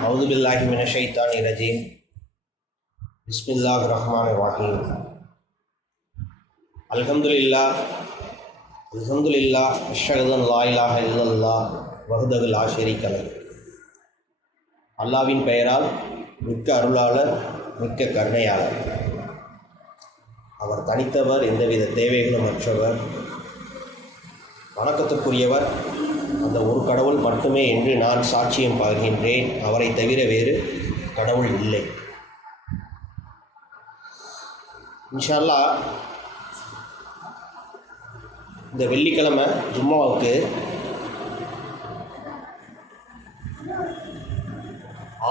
أعوذ بالله من الشيطان الرجيم بسم الله الرحمن الرحيم الحمد لله أشهد أن لا إله إلا الله وحده لا شريك له. அல்லாவின் பெயரால் மிக்க அருளாளர் மிக்க கருணையாளர். அவர் தனித்தவர், எந்தவித தேவைகளும் அற்றவர், வணக்கத்துக்குரியவர். அந்த ஒரு கடவுள் மட்டுமே என்று நான் சாட்சியம் பகர்கின்றேன். அவரை தவிர வேறு கடவுள் இல்லை. இன்ஷா அல்லாஹ் இந்த வெள்ளிக்கிழமை ஜும்மாவுக்கு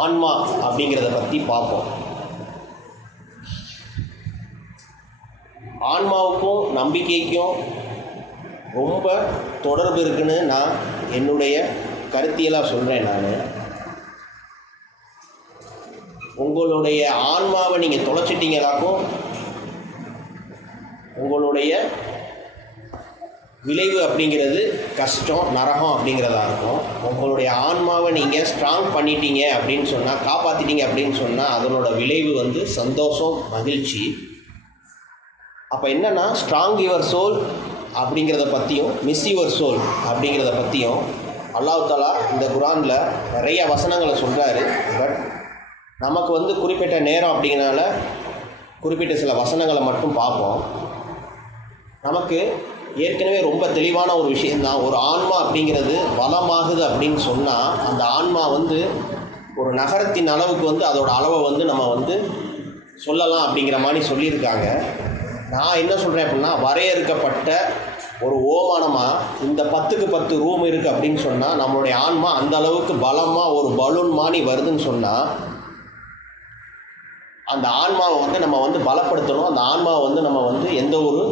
ஆன்மா அப்படிங்கிறத பற்றி பார்ப்போம். ஆன்மாவுக்கும் நம்பிக்கைக்கும் ரொம்ப தொடர்பு இருக்குன்னு நான் என்னுடைய கருத்தியலாக சொல்கிறேன். உங்களுடைய ஆன்மாவை நீங்கள் தொலைச்சிட்டீங்களாக்கும் உங்களுடைய விளைவு அப்படிங்கிறது கஷ்டம், நரகம் அப்படிங்கிறதா இருக்கும். உங்களுடைய ஆன்மாவை நீங்கள் ஸ்ட்ராங் பண்ணிட்டீங்க அப்படின்னு சொன்னால், காப்பாற்றிட்டீங்க அப்படின்னு சொன்னால், அதனோட விளைவு சந்தோஷம், மகிழ்ச்சி. அப்போ என்னென்னா, ஸ்ட்ராங் யுவர் சோல் அப்படிங்கிறத பற்றியும் மிஸ் யுவர் சோல் அப்படிங்கிறத பற்றியும் அல்லாஹ் தஆலா இந்த குர்ஆனில் நிறைய வசனங்களை சொல்கிறாரு. பட் நமக்கு குறிப்பிட்ட நேரம் அப்படிங்கிறனால குறிப்பிட்ட சில வசனங்களை மட்டும் பார்ப்போம். நமக்கு ஏற்கனவே ரொம்ப தெளிவான ஒரு விஷயந்தான். ஒரு ஆன்மா அப்படிங்கிறது பலமாகுது அப்படின்னு சொன்னால், அந்த ஆன்மா ஒரு நகரத்தின் அளவுக்கு அதோட அளவை நம்ம சொல்லலாம் அப்படிங்கிற மாதிரி சொல்லியிருக்காங்க. நான் என்ன சொல்கிறேன் அப்படின்னா, வரையறுக்கப்பட்ட ஒரு ஓமானமாக இந்த 10க்கு 10 ரூம் இருக்குது அப்படின்னு சொன்னால், நம்மளுடைய ஆன்மா அந்த அளவுக்கு பலமாக ஒரு பலூன் மாதிரி வருதுன்னு சொன்னால், அந்த ஆன்மாவை நம்ம பலப்படுத்தணும். அந்த ஆன்மாவை நம்ம எந்த ஒரு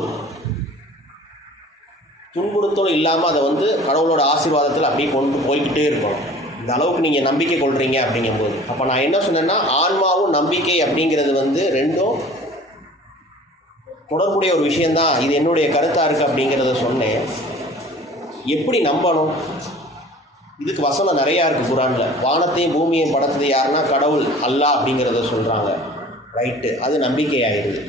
துன்புறுத்தலும் இல்லாமல் அதை கடவுளோட ஆசீர்வாதத்தில் அப்படியே கொண்டு போய்கிட்டே இருக்கணும். இந்த அளவுக்கு நீங்கள் நம்பிக்கை கொள்கிறீங்க அப்படிங்கும்போது, அப்போ நான் என்ன சொன்னேன்னா, ஆன்மாவும் நம்பிக்கை அப்படிங்கிறது ரெண்டும் தொடர்புடைய ஒரு விஷயந்தான். இது என்னுடைய கருத்தாக இருக்குது அப்படிங்கிறத சொன்னேன். எப்படி நம்பணும்? இதுக்கு வசனம் நிறையா இருக்குது குர்ஆனில். வானத்தையும் பூமியையும் படைத்தது யாருன்னா கடவுள் அல்லாஹ் அப்படிங்கிறத சொல்கிறாங்க. ரைட்டு, அது நம்பிக்கை ஆயிடுது.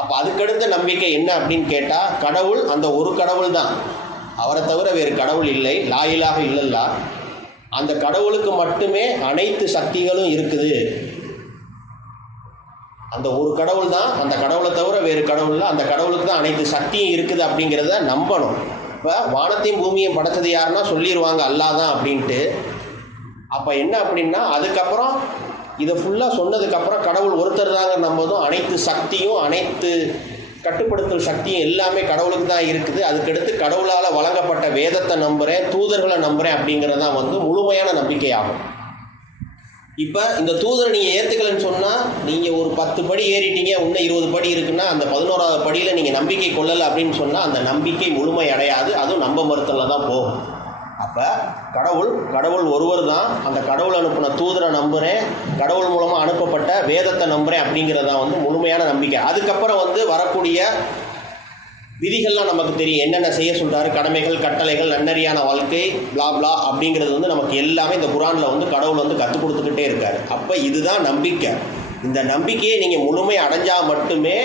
அப்போ அதுக்கடுத்த நம்பிக்கை என்ன அப்படின்னு கேட்டால், கடவுள் அந்த ஒரு கடவுள் தான், அவரை தவிர வேறு கடவுள் இல்லை. லா இலாஹ இல்லல்லாஹ். அந்த கடவுளுக்கு மட்டுமே அனைத்து சக்திகளும் இருக்குது. அந்த ஒரு கடவுள் தான், அந்த கடவுளை தவிர வேறு கடவுள் இல்லை, அந்த கடவுளுக்கு தான் அனைத்து சக்தியும் இருக்குது அப்படிங்கிறத நம்பணும். இப்போ வானத்தையும் பூமியையும் படைத்தது யாருன்னா சொல்லிடுவாங்க அல்லாஹ் தான் அப்படின்ட்டு. அப்போ என்ன அப்படின்னா, அதுக்கப்புறம் இதை ஃபுல்லாக சொன்னதுக்கப்புறம் கடவுள் ஒருத்தர் தாங்க நம்பதும், அனைத்து சக்தியும் அனைத்து கட்டுப்படுத்தல் சக்தியும் எல்லாமே கடவுளுக்கு தான் இருக்குது. அதுக்கடுத்து கடவுளால் வழங்கப்பட்ட வேதத்தை நம்புகிறேன், தூதர்களை நம்புகிறேன் அப்படிங்கிறது தான் முழுமையான நம்பிக்கை ஆகும். இப்போ இந்த தூதரை நீங்கள் ஏற்றுக்கலன்னு சொன்னால், நீங்கள் ஒரு 10 படி ஏறிட்டீங்க, இன்னும் 20 படி இருக்குன்னா, அந்த 11வது படியில் நீங்கள் நம்பிக்கை கொள்ளலை அப்படின்னு சொன்னால், அந்த நம்பிக்கை முழுமை அடையாது. அதுவும் நம்ப மறுத்தலில் தான் போகும். அப்போ கடவுள் ஒருவர் தான். அந்த கடவுள் அனுப்பின தூதரை நம்புகிறேன், கடவுள் மூலமாக அனுப்பப்பட்ட வேதத்தை நம்புகிறேன் அப்படிங்கிறது தான் முழுமையான நம்பிக்கை. அதுக்கப்புறம் வரக்கூடிய விதிகள்லாம் நமக்கு தெரியும். என்னென்ன செய்ய சொல்கிறாரு, கடமைகள், கட்டளைகள், நன்னறியான வாழ்க்கை, பிளா பிளா அப்படிங்கிறது நமக்கு எல்லாமே இந்த குர்ஆனில் கடவுள் கற்றுக் கொடுத்துக்கிட்டே இருக்கார். அப்போ இதுதான் நம்பிக்கை. இந்த நம்பிக்கையை நீங்கள் முழுமை அடைஞ்சால் மட்டுமே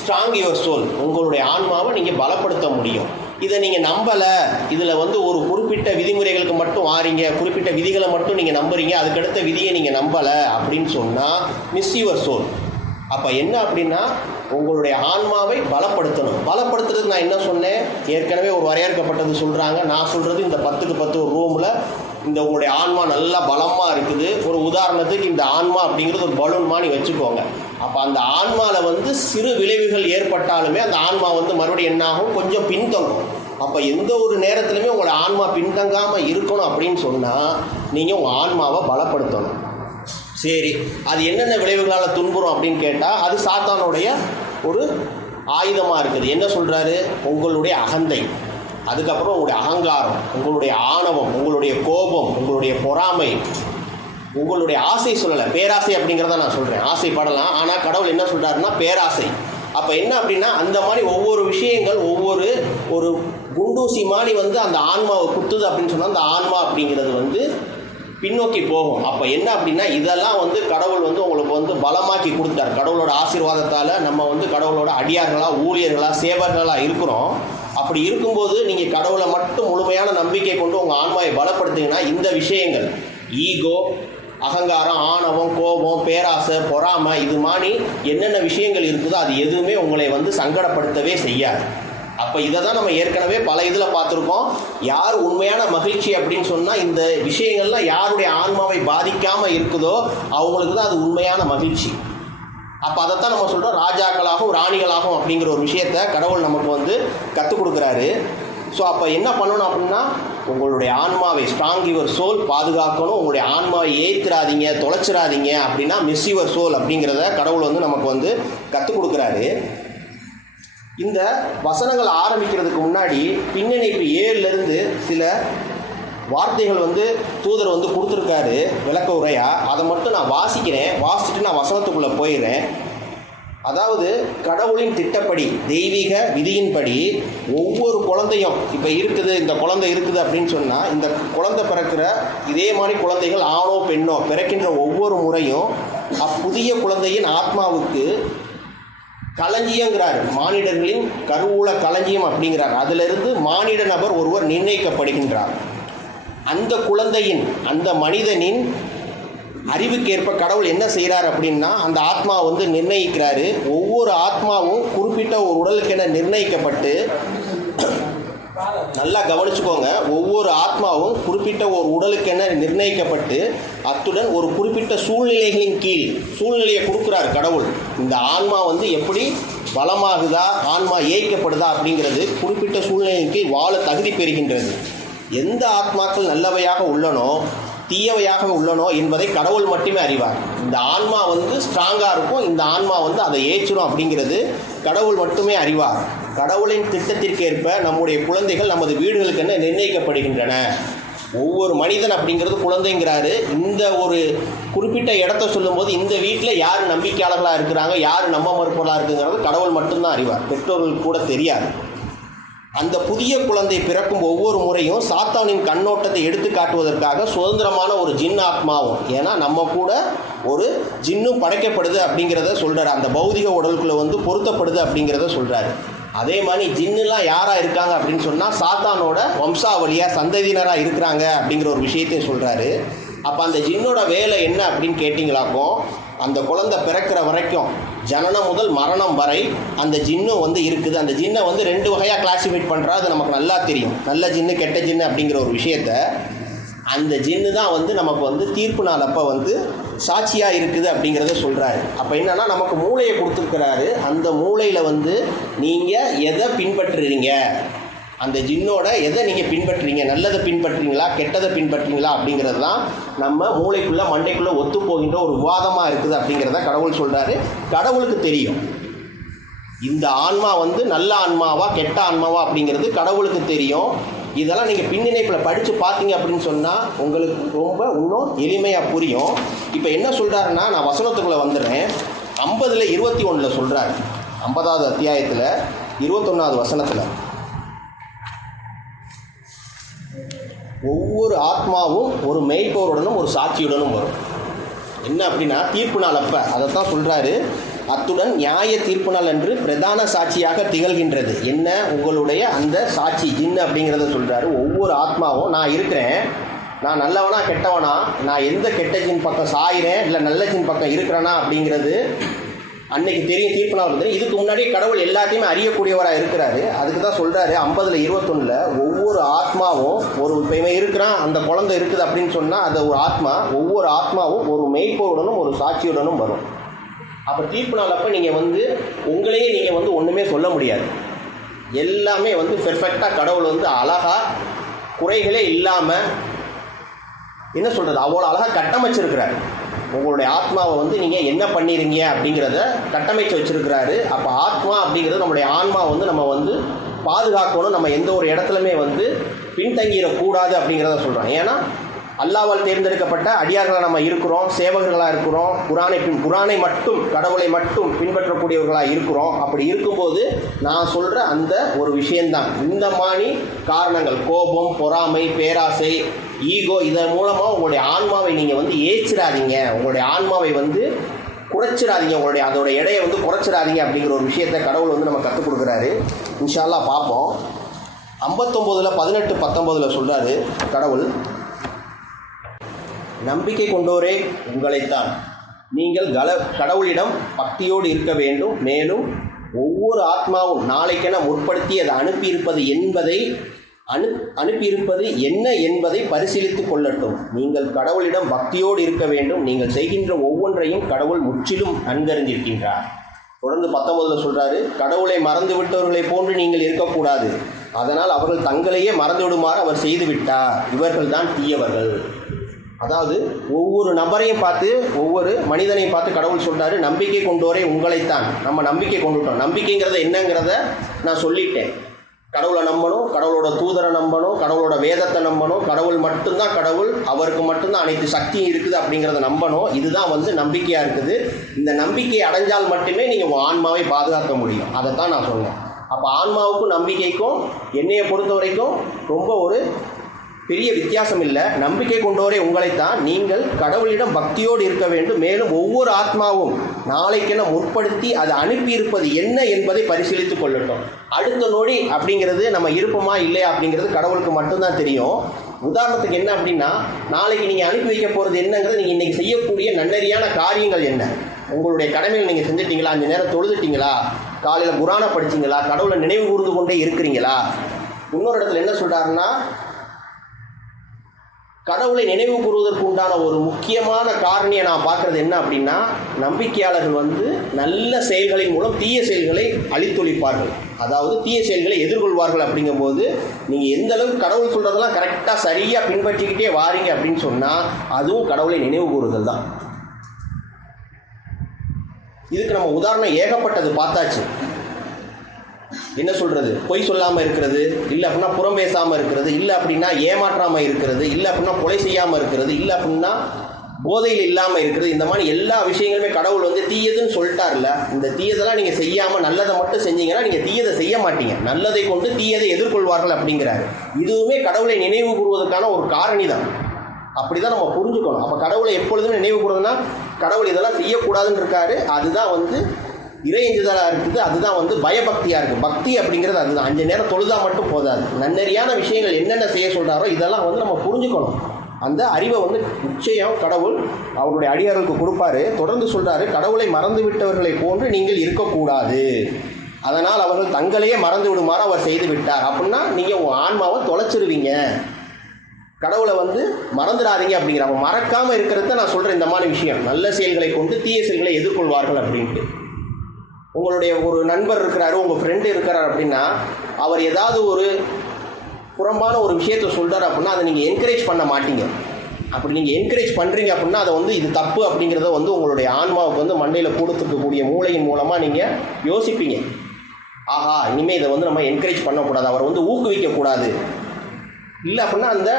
ஸ்ட்ராங் யுவர் சோல், உங்களுடைய ஆன்மாவை நீங்கள் பலப்படுத்த முடியும். இதை நீங்கள் நம்பலை, இதில் ஒரு குறிப்பிட்ட விதிமுறைகளுக்கு மட்டும் வாரீங்க, குறிப்பிட்ட விதிகளை மட்டும் நீங்கள் நம்புறீங்க, அதுக்கடுத்த விதியை நீங்கள் நம்பலை அப்படின்னு சொன்னால் மிஸ் யுவர் சோல். அப்போ என்ன அப்படின்னா, உங்களுடைய ஆன்மாவை பலப்படுத்தணும். பலப்படுத்துறதுக்கு நான் என்ன சொன்னேன், ஏற்கனவே ஒரு வரையறுக்கப்பட்டது சொல்கிறாங்க. நான் சொல்கிறது இந்த 10க்கு 10 ஒரு ரூமில் இந்த உங்களுடைய ஆன்மா நல்லா பலமாக இருக்குது. ஒரு உதாரணத்துக்கு இந்த ஆன்மா அப்படிங்கிறது ஒரு பலூன் மாதிரி வச்சுக்கோங்க. அப்போ அந்த ஆன்மாவில் சிறு விளைவுகள் ஏற்பட்டாலுமே அந்த ஆன்மா மறுபடியும் என்னாகும், கொஞ்சம் பின்தங்கும். அப்போ எந்த ஒரு நேரத்துலையுமே உங்களோட ஆன்மா பின்தங்காமல் இருக்கணும் அப்படின்னு சொன்னால், நீங்கள் உங்கள் ஆன்மாவை பலப்படுத்தணும். சரி, அது என்னென்ன விளைவுகளால் துன்புறும் அப்படின்னு கேட்டால், அது சாத்தானுடைய ஒரு ஆயுதமாக இருக்குது. என்ன சொல்கிறாரு, உங்களுடைய அகந்தை, அதுக்கப்புறம் உங்களுடைய அகங்காரம், உங்களுடைய ஆணவம், உங்களுடைய கோபம், உங்களுடைய பொறாமை, உங்களுடைய ஆசை சொல்லலை, பேராசை அப்படிங்கிறத நான் சொல்கிறேன். ஆசைப்படலாம், ஆனால் கடவுள் என்ன சொல்கிறாருன்னா பேராசை. அப்போ என்ன அப்படின்னா, அந்த மாதிரி ஒவ்வொரு விஷயங்கள் ஒரு குண்டூசி மாதிரி அந்த ஆன்மாவை குத்துது அப்படின்னு சொன்னால், அந்த ஆன்மா அப்படிங்கிறது பின்னோக்கி போகும். அப்போ என்ன அப்படின்னா இதெல்லாம் வந்து கடவுள் வந்து உங்களுக்கு வந்து பலமாக்கி கொடுத்தார். கடவுளோட ஆசீர்வாதத்தால் நம்ம வந்து கடவுளோட அடியார்களாக, ஊழியர்களாக, சேவர்களாக இருக்கிறோம். அப்படி இருக்கும்போது நீங்கள் கடவுளை மட்டும் முழுமையான நம்பிக்கை கொண்டு உங்கள் ஆன்மாவை பலப்படுத்துங்கன்னா இந்த விஷயங்கள் ஈகோ, அகங்காரம், ஆணவம், கோபம், பேராசை, பொறாமை, இது மாதிரி என்னென்ன விஷயங்கள் இருக்குதோ அது எதுவுமே உங்களை வந்து சங்கடப்படுத்தவே செய்யாது. அப்போ இதை தான் நம்ம ஏற்கனவே பல இதில் பார்த்துருக்கோம். யார் உண்மையான மகிழ்ச்சி அப்படின்னு சொன்னால் இந்த விஷயங்கள்லாம் யாருடைய ஆன்மாவை பாதிக்காமல் இருக்குதோ அவங்களுக்கு தான் அது உண்மையான மகிழ்ச்சி. அப்போ அதைத்தான் நம்ம சொல்கிறோம், ராஜாக்களாகவும் ராணிகளாகவும் அப்படிங்கிற ஒரு விஷயத்தை கடவுள் நமக்கு வந்து கற்றுக் கொடுக்குறாரு. ஸோ அப்போ என்ன பண்ணணும் அப்படின்னா உங்களுடைய ஆன்மாவை ஸ்ட்ராங் யுவர் சோல் பாதுகாக்கணும். உங்களுடைய ஆன்மாவை ஏற்றிடாதீங்க, தொலைச்சிடாதீங்க. அப்படின்னா மிஸ் யுவர் சோல் அப்படிங்கிறத கடவுள் வந்து நமக்கு வந்து கற்றுக் கொடுக்குறாரு. இந்த வசனங்கள் ஆரம்பிக்கிறதுக்கு முன்னாடி பின்னிணைப்பு 7லேருந்து சில வார்த்தைகள் வந்து தூதர் வந்து கொடுத்துருக்காரு விளக்க உரையாக. அதை மட்டும் நான் வாசிக்கிறேன். வாசிச்சுட்டு நான் வசனத்துக்குள்ளே போயிடுறேன். அதாவது கடவுளின் திட்டப்படி, தெய்வீக விதியின்படி ஒவ்வொரு குழந்தையும் இப்போ இருக்குது, இந்த குழந்தை இருக்குது அப்படின்னு சொன்னால் இந்த குழந்தை பிறக்கிற இதே மாதிரி குழந்தைகள் ஆணோ பெண்ணோ பிறக்கின்ற ஒவ்வொரு முறையும் புதிய குழந்தையின் ஆத்மாவுக்கு களஞ்சியங்கிறார். மானிடர்களின் கருவூல களஞ்சியம் அப்படிங்கிறார். அதிலிருந்து மானிட நபர் ஒருவர் நிர்ணயிக்கப்படுகின்றார். அந்த குழந்தையின், அந்த மனிதனின் அறிவுக்கேற்ப கடவுள் என்ன செய்கிறார் அப்படின்னா அந்த ஆத்மா வந்து நிர்ணயிக்கிறாரு. ஒவ்வொரு ஆத்மாவும் குறிப்பிட்ட ஒரு உடலுக்கென நிர்ணயிக்கப்பட்டு, நல்லா கவனிச்சுக்கோங்க, ஒவ்வொரு ஆத்மாவும் குறிப்பிட்ட ஒரு உடலுக்கென நிர்ணயிக்கப்பட்டு அத்துடன் ஒரு குறிப்பிட்ட சூழ்நிலைகளின் கீழ் சூழ்நிலையை கொடுக்குறார் கடவுள். இந்த ஆன்மா வந்து எப்படி பலமாகுதா, ஆன்மா ஏய்க்கப்படுதா அப்படிங்கிறது குறிப்பிட்ட சூழ்நிலையின் கீழ் வாழ தகுதி பெறுகின்றது. எந்த ஆத்மாக்கள் நல்லவையாக உள்ளனோ தீயவையாக உள்ளனோ என்பதை கடவுள் மட்டுமே அறிவார். இந்த ஆன்மா வந்து ஸ்ட்ராங்காக இருக்கும், இந்த ஆன்மா வந்து அதை ஏற்றிடும் அப்படிங்கிறது கடவுள் மட்டுமே அறிவார். கடவுளின் திட்டத்திற்கேற்ப நம்முடைய குழந்தைகள் நமது வீடுகளுக்கு என்ன நிர்ணயிக்கப்படுகின்றன. ஒவ்வொரு மனிதன் அப்படிங்கிறது குழந்தைங்கிறாரு. இந்த ஒரு குறிப்பிட்ட இடத்த சொல்லும்போது இந்த வீட்டில் யார் நம்பிக்கையாளர்களாக இருக்கிறாங்க, யார் நம்ப மறுப்பவர்களாக இருக்குங்கிறது கடவுள் மட்டும்தான் அறிவார். பெற்றோர்களுக்கு கூட தெரியாது. அந்த புதிய குழந்தை பிறக்கும் ஒவ்வொரு முறையும் சாத்தானின் கண்ணோட்டத்தை எடுத்து காட்டுவதற்காக சுதந்திரமான ஒரு ஜின் ஆத்மாவும், ஏன்னா நம்ம கூட ஒரு ஜின்னும் படைக்கப்படுது அப்படிங்கிறத சொல்கிறார். அந்த பௌதிக உடலுக்குள்ளே வந்து பொருத்தப்படுது அப்படிங்கிறத சொல்கிறாரு. அதே மாதிரி ஜின்னுலாம் யாராக இருக்காங்க அப்படின்னு சொன்னால் சாத்தானோட வம்சாவளியாக சந்ததியினராக இருக்கிறாங்க அப்படிங்கிற ஒரு விஷயத்தையும் சொல்கிறாரு. அப்போ அந்த ஜின்னோட வேலை என்ன அப்படின்னு கேட்டிங்களாக்கோ, அந்த குழந்தை பிறக்கிற வரைக்கும் ஜனனம் முதல் மரணம் வரை அந்த ஜின்னும் வந்து இருக்குது. அந்த ஜின்னை வந்து 2 வகையாக கிளாஸிஃபைட் பண்ணுறா. அது நமக்கு நல்லா தெரியும், நல்ல ஜின்னு கெட்ட ஜின்னு அப்படிங்கிற ஒரு விஷயத்த. அந்த ஜின்னு தான் வந்து நமக்கு வந்து தீர்ப்பு நாள் அப்போ வந்து சாட்சியாக இருக்குது அப்படிங்கிறத சொல்கிறாரு. அப்போ என்னென்னா நமக்கு மூளையை கொடுத்துருக்கிறாரு. அந்த மூளையில் வந்து நீங்கள் எதை பின்பற்றுறீங்க, அந்த ஜின்னோட எதை நீங்கள் பின்பற்றுறீங்க, நல்லதை பின்பற்றுறீங்களா கெட்டதை பின்பற்றுறீங்களா அப்படிங்கிறது தான் நம்ம மூளைக்குள்ளே மண்டைக்குள்ளே ஒத்து போகின்ற ஒரு விவாதமாக இருக்குது அப்படிங்கிறத கடவுள் சொல்கிறாரு. கடவுளுக்கு தெரியும் இந்த ஆன்மா வந்து நல்ல ஆன்மாவா கெட்ட ஆன்மாவா அப்படிங்கிறது கடவுளுக்கு தெரியும். இதெல்லாம் நீங்கள் பின்னிணைப்பில் படித்து பார்த்தீங்க அப்படின்னு சொன்னால் உங்களுக்கு ரொம்ப இன்னும் எளிமையாக புரியும். இப்போ என்ன சொல்கிறாருன்னா, நான் வசனத்துக்குள்ளே வந்துடுறேன். 50:21 சொல்கிறாரு. 50வது அத்தியாயத்தில் 21வது வசனத்தில் ஒவ்வொரு ஆத்மாவும் ஒரு மெய்ப்போருடனும் ஒரு சாட்சியுடனும் வரும். என்ன அப்படின்னா தீர்ப்பு நாள் அப்போ அதைத்தான் சொல்கிறாரு. அத்துடன் நியாய தீர்ப்பு நாள் என்று பிரதான சாட்சியாக திகழ்கின்றது. என்ன உங்களுடைய அந்த சாட்சி ஜின்னு அப்படிங்கிறத சொல்கிறாரு. ஒவ்வொரு ஆத்மாவும் நான் இருக்கிறேன், நான் நல்லவனா கெட்டவனா, நான் எந்த கெட்ட ஜின் பக்கம் சாயிறேன் இல்லை நல்ல ஜின் பக்கம் இருக்கிறேனா அப்படிங்கிறது அன்னைக்கு தெரியும். தீர்ப்பு நாள் வந்து இதுக்கு முன்னாடியே கடவுள் எல்லாத்தையுமே அறியக்கூடியவராக இருக்கிறாரு. அதுக்கு தான் சொல்கிறாரு 50:21 ஒவ்வொரு ஆத்மாவும் ஒரு இப்போ இவன் இருக்கிறான், அந்த குழந்தை இருக்குது அப்படின்னு சொன்னால் அது ஒரு ஆத்மா, ஒவ்வொரு ஆத்மாவும் ஒரு மெய்ப்போருடனும் ஒரு சாட்சியுடனும் வரும். அப்போ தீர்ப்பு நாள் அப்போ நீங்கள் வந்து உங்களையே நீங்கள் வந்து ஒன்றுமே சொல்ல முடியாது. எல்லாமே வந்து பெர்ஃபெக்டாக கடவுள் வந்து அழகாக குறைகளே இல்லாமல் என்ன சொல்கிறது அவ்வளோ அழகாக கட்டமைச்சிருக்கிறாரு. உங்களுடைய ஆத்மாவை வந்து நீங்கள் என்ன பண்ணிடுங்க அப்படிங்கிறத கட்டமைச்சு வச்சுருக்கிறாரு. அப்போ ஆத்மா அப்படிங்கிறது நம்முடைய ஆன்மா வந்து நம்ம வந்து பாதுகாக்கணும். நம்ம எந்த ஒரு இடத்துலையுமே வந்து பின்தங்கிடக்கூடாது அப்படிங்கிறத சொல்கிறோம். ஏன்னா அல்லாஹ்வால் தேர்ந்தெடுக்கப்பட்ட அடியார்களாக நம்ம இருக்கிறோம், சேவகர்களாக இருக்கிறோம், குரானை மட்டும் கடவுளை மட்டும் பின்பற்றக்கூடியவர்களாக இருக்கிறோம். அப்படி இருக்கும்போது நான் சொல்கிற அந்த ஒரு விஷயந்தான் இந்த மாதிரி காரணங்கள், கோபம், பொறாமை, பேராசை, ஈகோ, இதன் மூலமாக உங்களுடைய ஆன்மாவை நீங்கள் வந்து ஏற்றிடாதீங்க, உங்களுடைய ஆன்மாவை வந்து குறைச்சிடாதீங்க, உங்களுடைய அதோட எடையை வந்து குறைச்சிடாதீங்க அப்படிங்கிற ஒரு விஷயத்தை கடவுள் வந்து நம்ம கற்றுக் கொடுக்குறாரு. இன்ஷா அல்லாஹ் பார்ப்போம். 59 18 19 சொல்கிறாரு கடவுள், நம்பிக்கை கொண்டோரே உங்களைத்தான், நீங்கள் கடவுளிடம் பக்தியோடு இருக்க வேண்டும். மேலும் ஒவ்வொரு ஆத்மாவும் நாளைக்கென முற்படுத்தி அதை அனுப்பியிருப்பது என்ன என்பதை பரிசீலித்து கொள்ளட்டும். நீங்கள் கடவுளிடம் பக்தியோடு இருக்க வேண்டும். நீங்கள் செய்கின்ற ஒவ்வொன்றையும் கடவுள் முற்றிலும் நன்கறிந்திருக்கின்றார். தொடர்ந்து 19 சொல்கிறாரு, கடவுளை மறந்து விட்டவர்களை போன்று நீங்கள் இருக்கக்கூடாது. அதனால் அவர்கள் தங்களையே மறந்து விடுமாறு அவர் செய்துவிட்டார். இவர்கள் தான் தீயவர்கள். அதாவது ஒவ்வொரு நபரையும் பார்த்து, ஒவ்வொரு மனிதனையும் பார்த்து கடவுள் சொல்கிறாரு, நம்பிக்கை கொண்டோரே உங்களைத்தான். நம்ம நம்பிக்கை கொண்டுட்டோம். நம்பிக்கைங்கிறத என்னங்கிறத நான் சொல்லிட்டேன். கடவுளை நம்பணும், கடவுளோட தூதரை நம்பணும், கடவுளோட வேதத்தை நம்பணும், கடவுள் மட்டும்தான் கடவுள், அவருக்கு மட்டும்தான் அனைத்து சக்தியும் இருக்குது அப்படிங்கிறத நம்பணும். இதுதான் வந்து நம்பிக்கையாக இருக்குது. இந்த நம்பிக்கையை அடைஞ்சால் மட்டுமே நீங்கள் உங்கள் ஆன்மாவை பாதுகாக்க முடியும். அதைத்தான் நான் சொன்னேன். அப்போ ஆன்மாவுக்கும் நம்பிக்கைக்கும் என்னையை பொறுத்த வரைக்கும் ரொம்ப ஒரு பெரிய வித்தியாசம் இல்லை. நம்பிக்கை கொண்டோரே உங்களைத்தான், நீங்கள் கடவுளிடம் பக்தியோடு இருக்க வேண்டும். மேலும் ஒவ்வொரு ஆத்மாவும் நாளைக்கென முற்படுத்தி அதை அனுப்பியிருப்பது என்ன என்பதை பரிசீலித்துக் கொள்ளட்டும். அடுத்த நொடி அப்படிங்கிறது நம்ம இருப்போமா இல்லையா அப்படிங்கிறது கடவுளுக்கு மட்டும்தான் தெரியும். உதாரணத்துக்கு என்ன அப்படின்னா, நாளைக்கு நீங்கள் அனுப்பி வைக்க போகிறது என்னங்கிறது நீங்கள் இன்றைக்கி செய்யக்கூடிய நன்னறியான காரியங்கள் என்ன, உங்களுடைய கடமைகள் நீங்கள் செஞ்சிட்டீங்களா, 5 நேரம் தொழுதுட்டீங்களா, காலையில் குரானை படிச்சிங்களா, கடவுளை நினைவு கூர்ந்து கொண்டே இருக்கிறீங்களா. இன்னொரு இடத்துல என்ன சொல்கிறாருன்னா, கடவுளை நினைவு கூறுவதற்கு உண்டான ஒரு முக்கியமான காரணியை நான் பார்க்குறது என்ன அப்படின்னா, நம்பிக்கையாளர்கள் வந்து நல்ல செயல்களின் மூலம் தீய செயல்களை அழித்தொழிப்பார்கள், அதாவது தீய செயல்களை எதிர்கொள்வார்கள். அப்படிங்கும்போது நீங்கள் எந்த அளவுக்கு கடவுள் சொல்கிறதெல்லாம் கரெக்டாக சரியாக பின்பற்றிக்கிட்டே வாரீங்க அப்படின்னு சொன்னால் அதுவும் கடவுளை நினைவு கூறுதல் தான். இதுக்கு நம்ம உதாரணம் ஏகப்பட்டது பார்த்தாச்சு. என்ன சொல்கிறது, பொய் சொல்லாமல் இருக்கிறது, இல்லை அப்படின்னா புறம் பேசாமல் இருக்கிறது, இல்லை அப்படின்னா ஏமாற்றாமல் இருக்கிறது, இல்லை அப்படின்னா கொலை செய்யாமல் இருக்கிறது, இல்லை அப்படின்னா போதையில் இல்லாமல் இருக்கிறது. இந்த மாதிரி எல்லா விஷயங்களுமே கடவுள் வந்து தீயதுன்னு சொல்லிட்டார்ல. இந்த தீயதெல்லாம் நீங்கள் செய்யாமல் நல்லதை மட்டும் செஞ்சீங்கன்னா நீங்கள் தீயதை செய்ய மாட்டீங்க. நல்லதை கொண்டு தீயதை எதிர்கொள்வார்கள் அப்படிங்கிறாரு. இதுவுமே கடவுளை நினைவு கூறுவதற்கான ஒரு காரணி தான். அப்படி தான் நம்ம புரிஞ்சுக்கணும். அப்போ கடவுளை எப்பொழுதுமே நினைவு கூறுறதுன்னா கடவுள் இதெல்லாம் செய்யக்கூடாதுன்னு இருக்காரு. அதுதான் வந்து இறையஞ்சுதலாக இருக்குது. அதுதான் வந்து பயபக்தியாக இருக்குது. பக்தி அப்படிங்கிறது அதுதான். 5 நேரம் தொழுதா மட்டும் போதாது. நன்னறியான விஷயங்கள் என்னென்ன செய்ய சொல்கிறாரோ இதெல்லாம் வந்து நம்ம புரிஞ்சுக்கணும். அந்த அறிவை வந்து நிச்சயம் கடவுள் அவருடைய அடியார்களுக்கு கொடுப்பாரு. தொடர்ந்து சொல்கிறாரு, கடவுளை மறந்து விட்டவர்களை போன்று நீங்கள் இருக்கக்கூடாது. அதனால் அவர்கள் தங்களையே மறந்து விடுமாறு அவர் செய்து விட்டார். அப்படின்னா நீங்கள் உங்கள் ஆன்மாவை தொலைச்சிருவீங்க. கடவுளை வந்து மறந்துடாதீங்க அப்படிங்கிற. அவன் மறக்காமல் இருக்கிறத நான் சொல்கிறேன். இந்த மாதிரி விஷயம் நல்ல செயல்களை கொண்டு தீய செயல்களை எதிர்கொள்வார்கள் அப்படின்ட்டு. உங்களுடைய ஒரு நண்பர் இருக்கிறாரு, உங்கள் ஃப்ரெண்டு இருக்கிறார் அப்படின்னா அவர் ஏதாவது ஒரு புறம்பான ஒரு விஷயத்தை சொல்கிறார் அப்படின்னா அதை நீங்கள் என்கரேஜ் பண்ண மாட்டீங்க. அப்படி நீங்கள் என்கரேஜ் பண்ணுறீங்க அப்படின்னா அதை வந்து இது தப்பு அப்படிங்கிறத வந்து உங்களுடைய ஆன்மாவுக்கு வந்து மண்டையில் கொடுத்துருக்கக்கூடிய மூளையின் மூலமாக நீங்கள் யோசிப்பீங்க. ஆஹா, இனிமேல் இதை வந்து நம்ம என்கரேஜ் பண்ணக்கூடாது, அவரை வந்து ஊக்குவிக்கக்கூடாது. இல்லை அப்படின்னா அந்த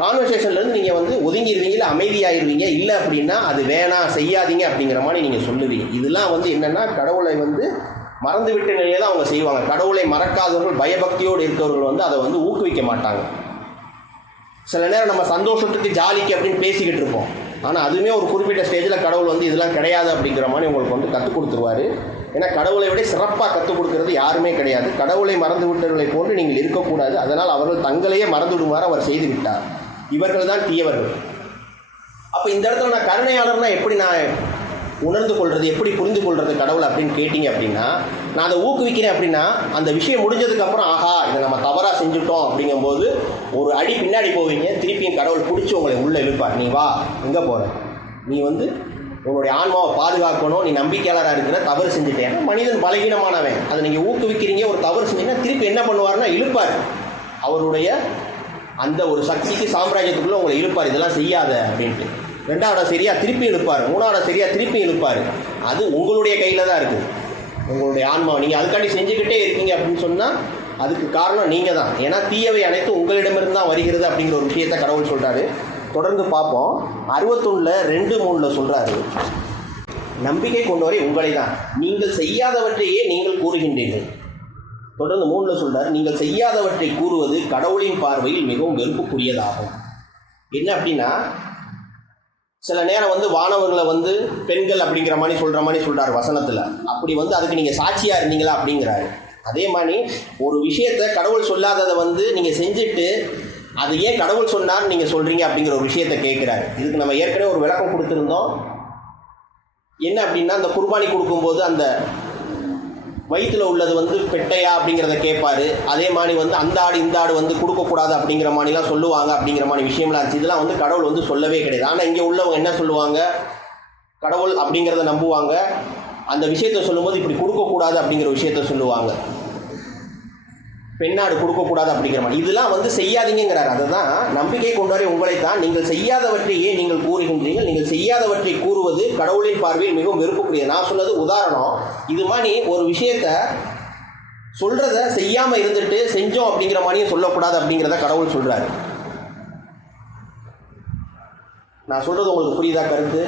கான்வர்சேஷன்லேருந்து நீங்கள் வந்து ஒதுங்கிடுவீங்க, இல்லை அமைதியாகிடுவீங்க. இல்லை அப்படின்னா அது வேணாம், செய்யாதீங்க அப்படிங்கிற மாதிரி நீங்கள் சொல்லுவீங்க. இதெல்லாம் வந்து என்னென்னா கடவுளை வந்து மறந்துவிட்ட நிலையை தான் அவங்க செய்வாங்க. கடவுளை மறக்காதவர்கள், பயபக்தியோடு இருக்கிறவர்கள் வந்து அதை வந்து ஊக்குவிக்க மாட்டாங்க. சில நேரம் நம்ம சந்தோஷத்துக்கு ஜாலிக்கு அப்படின்னு பேசிக்கிட்டு இருப்போம். ஆனால் அதுவுமே ஒரு குறிப்பிட்ட ஸ்டேஜில் கடவுள் வந்து இதெல்லாம் கிடையாது அப்படிங்கிற மாதிரி உங்களுக்கு வந்து கற்றுக் கொடுத்துருவார். ஏன்னா கடவுளை விட சிறப்பாக கற்றுக் கொடுக்கறது யாருமே கிடையாது. கடவுளை மறந்து விட்டவர்களை போன்று நீங்கள் இருக்கக்கூடாது. அதனால் அவர்கள் தங்களையே மறந்து விடுமாறு அவர் செய்து விட்டார். இவர்கள் தான் தீயவர்கள். அப்போ இந்த இடத்துல நான் கருணையாளர்னா எப்படி நான் உணர்ந்து கொள்வது, எப்படி புரிந்து கொள்வது கடவுள் அப்படின்னு கேட்டிங்க அப்படின்னா, நான் அதை ஊக்குவிக்கிறேன் அப்படின்னா அந்த விஷயம் முடிஞ்சதுக்கப்புறம் ஆஹா இதை நம்ம தவறாக செஞ்சுட்டோம் அப்படிங்கும்போது ஒரு அடி பின்னாடி போவீங்க. திருப்பியும் கடவுள் பிடிச்சி உங்களை உள்ளே இழுப்பார். நீ வா, எங்கே போகிற, நீ வந்து உங்களுடைய ஆன்மாவை பாதுகாக்கணும், நீ நம்பிக்கையாளராக இருக்கிற, தவறு செஞ்சுட்டேன். மனிதன் பலகீனமானவன். அதை நீங்கள் ஊக்குவிக்கிறீங்க, ஒரு தவறு செஞ்சீங்கன்னா திருப்பி என்ன பண்ணுவார்னா இழுப்பார். அவருடைய அந்த ஒரு சக்திக்கு சாம்ராஜ்யத்துக்குள்ளே உங்களை இழுப்பார், இதெல்லாம் செய்யாத அப்படின்ட்டு. 2ஆவது சரியாக திருப்பி இழுப்பார், 3ஆவது சரியாக திருப்பி இழுப்பார். அது உங்களுடைய கையில் தான் இருக்குது. உங்களுடைய ஆன்மாவை நீங்கள் அதுக்காண்டி செஞ்சுக்கிட்டே இருக்கீங்க அப்படின்னு சொன்னால் அதுக்கு காரணம் நீங்கள் தான். ஏன்னா தீயவை அனைத்து உங்களிடமிருந்து தான் வருகிறது அப்படிங்கிற ஒரு விஷயத்தை கடவுள் சொல்கிறாரு. தொடர்ந்து பார்ப்போம். 61:2-3 சொல்கிறாரு, நம்பிக்கை கொண்டவரை உங்களை தான், நீங்கள் செய்யாதவற்றையே நீங்கள் கூறுகின்றீர்கள். தொடர்ந்து 3 சொல்கிறார், நீங்கள் செய்யாதவற்றை கூறுவது கடவுளின் பார்வையில் மிகவும் வெறுப்புக்குரியதாகும். என்ன அப்படின்னா, சில நேரம் வந்து வானவர்களை வந்து பெண்கள் அப்படிங்கிற மாதிரி சொல்கிறார் வசனத்தில். அப்படி வந்து அதுக்கு நீங்கள் சாட்சியாக இருந்தீங்களா அப்படிங்கிறாரு. அதே மாதிரி ஒரு விஷயத்தை கடவுள் சொல்லாததை வந்து நீங்கள் செஞ்சுட்டு அது ஏன் கடவுள் சொன்னார்னு நீங்கள் சொல்கிறீங்க அப்படிங்கிற ஒரு விஷயத்தை கேட்குறாரு. இதுக்கு நம்ம ஏற்கனவே ஒரு விளக்கம் கொடுத்துருந்தோம். என்ன அப்படின்னா, அந்த குர்பானி கொடுக்கும்போது அந்த வயிற்றில் உள்ளது வந்து பெட்டையா அப்படிங்கிறத கேட்பாரு. அதே மாதிரி வந்து அந்த ஆடு இந்த ஆடு வந்து கொடுக்கக்கூடாது அப்படிங்கிற மாதிரிலாம் சொல்லுவாங்க. அப்படிங்கிற மாதிரி விஷயம்லாம் இருந்துச்சு. இதெல்லாம் வந்து கடவுள் வந்து சொல்லவே கிடையாது. ஆனால் இங்கே உள்ளவங்க என்ன சொல்லுவாங்க, கடவுள் அப்படிங்கிறத நம்புவாங்க. அந்த விஷயத்த சொல்லும்போது இப்படி கொடுக்கக்கூடாது அப்படிங்கிற விஷயத்த சொல்லுவாங்க. பெண்ணாடு கொடுக்கக்கூடாது அப்படிங்கிற மாதிரி இதெல்லாம் வந்து செய்யாதீங்கிறார். அதுதான் நம்பிக்கை கொண்டாடி உங்களைத்தான் நீங்கள் செய்யாதவற்றையே நீங்கள் கூறுகின்றீர்கள். நீங்கள் செய்யாதவற்றை கூறுவது கடவுளின் பார்வையில் மிகவும் வெறுப்புக்குரியது. நான் சொன்னது உதாரணம். இது மாதிரி ஒரு விஷயத்த சொல்றத செய்யாமல் இருந்துட்டு செஞ்சோம் அப்படிங்கிற மாதிரியும் சொல்லக்கூடாது அப்படிங்கிறத கடவுள் சொல்றாரு. நான் சொல்றது உங்களுக்கு புரியுதா கருத்து?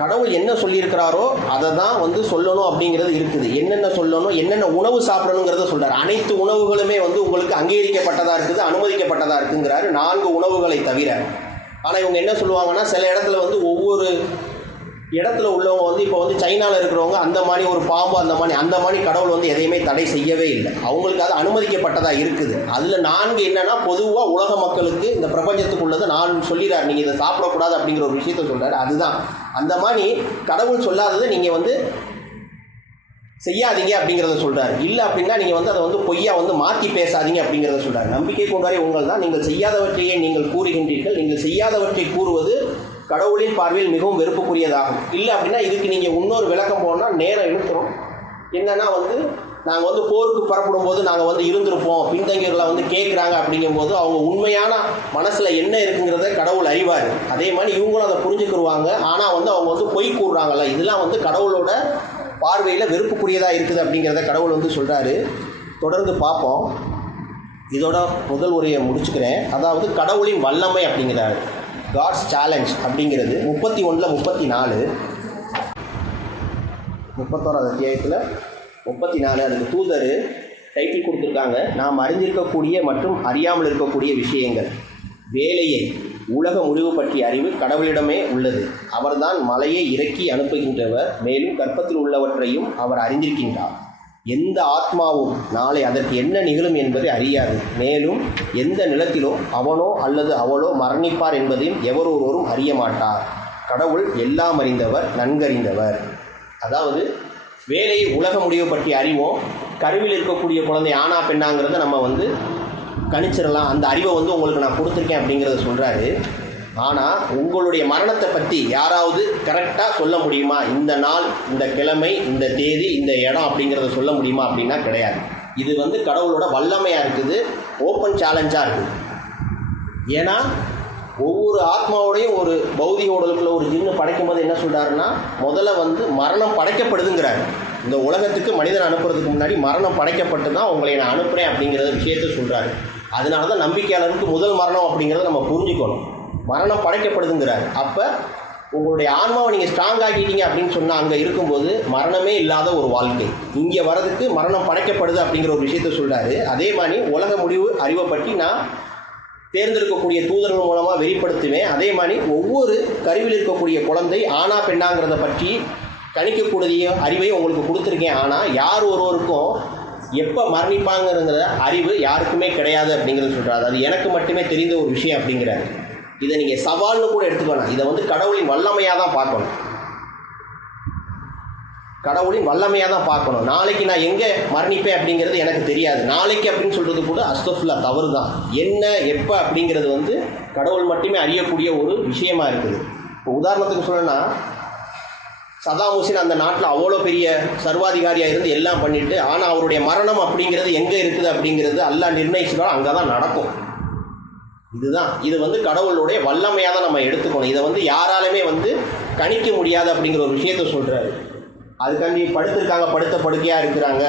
கடவுள் என்ன சொல்லியிருக்கிறாரோ அதை தான் வந்து சொல்லணும் அப்படிங்கிறது இருக்குது. என்னென்ன சொல்லணும், என்னென்ன உணவு சாப்பிடணுங்கிறத சொல்கிறார். அனைத்து உணவுகளுமே வந்து உங்களுக்கு அங்கீகரிக்கப்பட்டதாக இருக்குது, அனுமதிக்கப்பட்டதாக இருக்குங்கிறாரு, 4 உணவுகளை தவிர. ஆனால் இவங்க என்ன சொல்லுவாங்கன்னா, சில இடத்துல வந்து ஒவ்வொரு இடத்துல உள்ளவங்க வந்து இப்போ வந்து சைனாவில் இருக்கிறவங்க அந்த மாதிரி ஒரு பாம்பு அந்த மாதிரி கடவுள் வந்து எதையுமே தடை செய்யவே இல்லை. அவங்களுக்கு அது அனுமதிக்கப்பட்டதாக இருக்குது. அதில் 4 என்னன்னா, பொதுவாக உலக மக்களுக்கு இந்த பிரபஞ்சத்துக்குள்ளது 4 சொல்லிடுறாரு. நீங்கள் இதை சாப்பிடக்கூடாது அப்படிங்கிற ஒரு விஷயத்த சொல்கிறாரு. அதுதான் அந்த மாதிரி கடவுள் சொல்லாததை நீங்கள் வந்து செய்யாதீங்க அப்படிங்கிறத சொல்கிறாரு. இல்லை அப்படின்னா நீங்கள் வந்து அதை வந்து பொய்யா வந்து மாற்றி பேசாதீங்க அப்படிங்கிறத சொல்கிறார். நம்பிக்கை கொண்டாடி உங்கள் தான் நீங்கள் செய்யாதவற்றையே நீங்கள் கூறுகின்றீர்கள். நீங்கள் செய்யாதவற்றை கூறுவது கடவுளின் பார்வையில் மிகவும் வெறுப்புக்குரியதாகும். இல்லை அப்படின்னா இதுக்கு நீங்கள் இன்னொரு விளக்கம் போனால் நேரம் இழுக்கிறோம். என்னன்னா வந்து நாங்கள் வந்து போருக்கு புறப்படும் போது நாங்கள் வந்து இருந்திருப்போம், பின்தங்கியவர்களை வந்து கேட்குறாங்க அப்படிங்கும்போது அவங்க உண்மையான மனசில் என்ன இருக்குங்கிறத கடவுள் அறிவார். அதே மாதிரி இவங்களும் அதை புரிஞ்சுக்கிடுவாங்க. ஆனால் வந்து அவங்க வந்து பொய் கூறுறாங்கல்ல, இதெல்லாம் வந்து கடவுளோட பார்வையில் வெறுப்புக்குரியதாக இருக்குது அப்படிங்கிறத கடவுள் வந்து சொல்கிறாரு. தொடர்ந்து பார்ப்போம். இதோட முதல் உரையை முடிச்சுக்கிறேன். அதாவது கடவுளின் வல்லமை அப்படிங்கிறாரு. காட்ஸ் சேலஞ்ச் அப்படிங்கிறது 31-34 31வது அத்தியாயத்தில் 34 அதுக்கு தூதர் டைட்டில் கொடுத்துருக்காங்க. நாம் அறிந்திருக்கக்கூடிய மற்றும் அறியாமல் இருக்கக்கூடிய விஷயங்கள். வேலையை உலக முடிவு பற்றிய அறிவு கடவுளிடமே உள்ளது. அவர்தான் மலையை இறக்கி அனுப்புகின்றவர். மேலும் கர்ப்பத்தில் உள்ளவற்றையும் அவர் அறிந்திருக்கின்றார். எந்த ஆத்மாவும் நாளை அதற்கு என்ன நிகழும் என்பதை அறியாது. மேலும் எந்த நிலத்திலோ அவனோ அல்லது அவளோ மரணிப்பார் என்பதையும் எவரொருவரும் அறிய மாட்டார். கடவுள் எல்லாம் அறிந்தவர், நன்கறிந்தவர். அதாவது வேலையை உலக முடிவு பற்றி அறிவோம். கருவில் இருக்கக்கூடிய குழந்தை ஆனா பெண்ணாங்கிறத நம்ம வந்து கணிச்சிடலாம். அந்த அறிவை வந்து உங்களுக்கு நான் கொடுத்துருக்கேன் அப்படிங்கிறத சொல்கிறாரு. ஆனால் உங்களுடைய மரணத்தை பற்றி யாராவது கரெக்டாக சொல்ல முடியுமா? இந்த நாள், இந்த கிழமை, இந்த தேதி, இந்த இடம் அப்படிங்கிறத சொல்ல முடியுமா அப்படின்னா கிடையாது. இது வந்து கடவுளோட வல்லமையாக இருக்குது, ஓப்பன் சேலஞ்சாக இருக்குது. ஏன்னா ஒவ்வொரு ஆத்மாவோடையும் ஒரு பௌதிக உடலுக்குள்ள ஒரு ஜின்னு படைக்கும்போது என்ன சொல்கிறாருன்னா, முதல்ல வந்து மரணம் படைக்கப்படுதுங்கிறாரு. இந்த உலகத்துக்கு மனிதன் அனுப்புறதுக்கு முன்னாடி மரணம் படைக்கப்பட்டு தான் உங்களை நான் அனுப்புகிறேன் அப்படிங்கிறத விஷயத்த சொல்கிறாரு. அதனால தான் நம்பிக்கையாளருக்கு முதல் மரணம் அப்படிங்கிறத நம்ம புரிஞ்சுக்கணும். மரணம் படைக்கப்படுதுங்கிறார். அப்போ உங்களுடைய ஆன்மாவை நீங்கள் ஸ்ட்ராங் ஆக்கிட்டீங்க அப்படின்னு சொன்னால் அங்கே இருக்கும்போது மரணமே இல்லாத ஒரு வாழ்க்கை. இங்கே வர்றதுக்கு மரணம் படைக்கப்படுது அப்படிங்கிற ஒரு விஷயத்த சொல்கிறாரு. அதே மாதிரி உலக முடிவு அறிவை பற்றி நான் தேர்ந்தெடுக்கக்கூடிய தூதர்கள் மூலமாக வெளிப்படுத்துவேன். அதே மாதிரி ஒவ்வொரு கருவில் இருக்கக்கூடிய குழந்தை ஆனா பெண்ணாங்கிறத பற்றி கணிக்கக்கூடிய அறிவையும் உங்களுக்கு கொடுத்துருக்கேன். ஆனால் யார் ஒருவருக்கும் எப்போ மரணிப்பாங்கிற அறிவு யாருக்குமே கிடையாது அப்படிங்கிறது சொல்கிறாரு. அது எனக்கு மட்டுமே தெரிந்த ஒரு விஷயம் அப்படிங்கிறாரு. இதை நீங்கள் சவால்னு கூட எடுத்துக்கணும். இதை வந்து கடவுளின் வல்லமையாக தான் பார்க்கணும். கடவுளின் வல்லமையாக தான் பார்க்கணும். நாளைக்கு நான் எங்கே மரணிப்பேன் அப்படிங்கிறது எனக்கு தெரியாது. நாளைக்கு அப்படின்னு சொல்கிறது கூட அஸ்தஃபுல்லாஹ் தவறு தான். என்ன எப்போ அப்படிங்கிறது வந்து கடவுள் மட்டுமே அறியக்கூடிய ஒரு விஷயமா இருக்குது. இப்போ உதாரணத்துக்கு சொல்லணும்னா, சதாம் ஹுசேன் அந்த நாட்டில் அவ்வளோ பெரிய சர்வாதிகாரியாக இருந்து எல்லாம் பண்ணிட்டு, ஆனால் அவருடைய மரணம் அப்படிங்கிறது எங்கே இருக்குது அப்படிங்கிறது அல்லாஹ் நிர்ணயிச்சுட்டாலும் அங்கே தான் நடக்கும். இதுதான் இது வந்து கடவுளுடைய வல்லமையாக தான் நம்ம எடுத்துக்கணும். இதை வந்து யாராலுமே வந்து கணிக்க முடியாது அப்படிங்கிற ஒரு விஷயத்த சொல்கிறாரு. அதுக்காண்டி படுத்திருக்காங்க, படுத்த படுக்கையாக இருக்கிறாங்க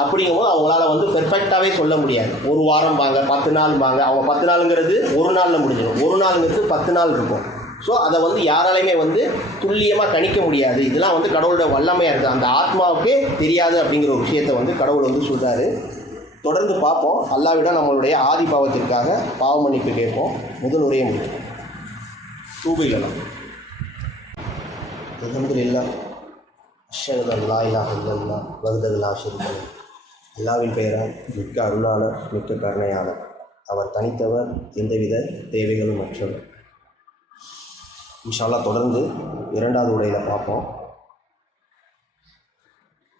அப்படிங்கும்போது அவங்களால வந்து பெர்ஃபெக்டாகவே சொல்ல முடியாது. ஒரு வாரம் பாங்க, 10 நாள் பாங்க. அவங்க 10 நாளுங்கிறது ஒரு நாளில் முடிஞ்சிடும், ஒரு நாளுங்கிறது 10 நாள் இருக்கும். ஸோ அதை வந்து யாராலையுமே வந்து துல்லியமாக கணிக்க முடியாது. இதெல்லாம் வந்து கடவுளோட வல்லமையாக இருக்குது. அந்த ஆத்மாவுக்கே தெரியாது அப்படிங்கிற ஒரு விஷயத்தை வந்து கடவுள் வந்து சொல்கிறாரு. தொடர்ந்து பார்ப்போம். அல்லாஹ்விடம் நம்மளுடைய ஆதி பாவத்திற்காக பாவ மன்னிப்பு கேட்போம். முதல் உரையை முடிக்கும். தூபையிலாம் அல்ஹம்துலில்லாஹ் அஷ்ஹது அல்லா இலாஹ இல்லல்லாஹ் வஹ்தஹு லா ஷரீக லஹ். அல்லாஹ்வின் பெயரால் மிக்க அருளாளர் மிக்க கருணையாளர். அவர் தனித்தவர், எந்தவித தேவைகளும் மற்றவர். இன்ஷா அல்லாஹ் தொடர்ந்து இரண்டாவது உரையில் பார்ப்போம்.